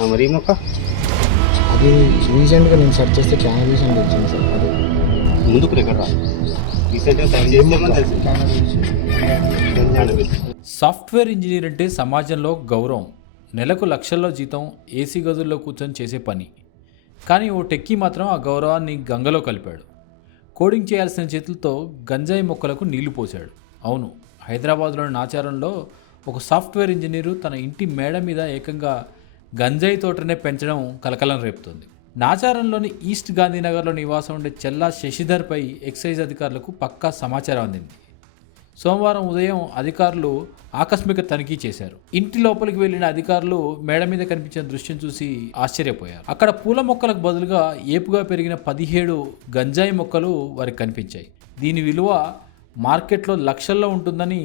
మరి మొక్క అది రీసెంట్గా నేను సెర్చ్ చేస్తే క్యానబీస్ అని వచ్చింది సార్. అది ముందుకు ఎక్కడ రీసెంట్గా సర్చ్ చేసామని తెలిసింది. సాఫ్ట్వేర్ ఇంజనీర్ అంటే సమాజంలో గౌరవం, నెలకు లక్షల్లో జీతం, ఏసీ గదుల్లో కూర్చొని చేసే పని. కానీ ఓ టెక్కీ మాత్రం ఆ గౌరవాన్ని గంగలో కలిపాడు. కోడింగ్ చేయాల్సిన చేతులతో గంజాయి మొక్కలకు నీళ్లు పోశాడు. అవును, హైదరాబాద్లోని నాచారంలో ఒక సాఫ్ట్వేర్ ఇంజనీరు తన ఇంటి మేడ మీద ఏకంగా గంజాయి తోటనే పెంచడం కలకలం రేపుతుంది. నాచారంలోని ఈస్ట్ గాంధీనగర్లో నివాసం ఉండే చెల్లా శశిధర్పై ఎక్సైజ్ అధికారులకు పక్కా సమాచారం అందింది. సోమవారం ఉదయం అధికారులు ఆకస్మిక తనిఖీ చేశారు. ఇంటి లోపలికి వెళ్లిన అధికారులు మేడ మీద కనిపించిన దృశ్యం చూసి ఆశ్చర్యపోయారు. అక్కడ పూల మొక్కలకు బదులుగా ఏపుగా పెరిగిన 17 గంజాయి మొక్కలు వారికి కనిపించాయి. దీని విలువ మార్కెట్లో లక్షల్లో ఉంటుందని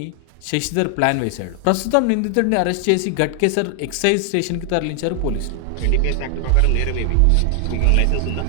శశిధర్ ప్లాన్ వేశాడు. ప్రస్తుతం నిందితుడిని అరెస్ట్ చేసి గట్కేసర్ ఎక్సైజ్ స్టేషన్కి తరలించారు పోలీసులు. NDPS యాక్ట్ ప్రకారం నేరమేవి మీకు లైసెన్స్ ఉందా?